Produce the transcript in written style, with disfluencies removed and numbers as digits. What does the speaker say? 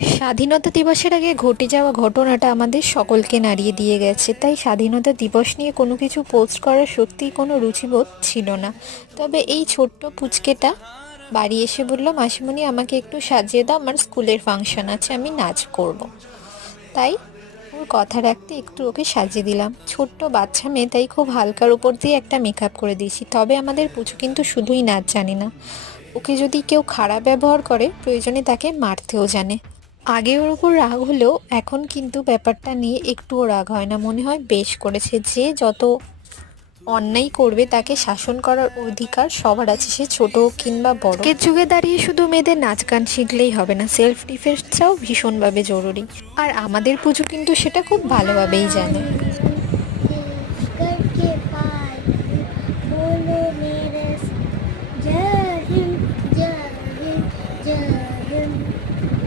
স্বাধীনতা দিবসের আগে ঘটে যাওয়া ঘটনাটা আমাদের সকলকে নাড়িয়ে দিয়ে গেছে, তাই স্বাধীনতা দিবস নিয়ে কোনো কিছু পোস্ট করার সত্যিই কোনো রুচিবোধ ছিল না। তবে এই ছোট্ট পুচকেটা বাড়ি এসে বলল, মাসিমণি আমাকে একটু সাজিয়ে দাও, আমার স্কুলের ফাংশন আছে, আমি নাচ করব। তাই ওর কথা রাখতে একটু ওকে সাজিয়ে দিলাম। ছোট্ট বাচ্চা মেয়ে, তাই খুব হালকার উপর দিয়ে একটা মেকআপ করে দিয়েছি। তবে আমাদের পুচু কিন্তু শুধুই নাচ জানে না, ওকে যদি কেউ খারাপ ব্যবহার করে প্রয়োজনে তাকে মারতেও জানে। আগে ওর ওপর রাগ হলেও এখন কিন্তু ব্যাপারটা নিয়ে একটুও রাগ হয় না, মনে হয় বেশ করেছে। যে যত অন্যায় করবে তাকে শাসন করার অধিকার সবার আছে, সে ছোট হোক কিংবা বড়। আজকের যুগে দাঁড়িয়ে শুধু মেয়েদের নাচ গান শিখলেই হবে না, সেলফ ডিফেন্সটাও ভীষণভাবে জরুরি। আর আমাদের পুজো কিন্তু সেটা খুব ভালোভাবেই জানে।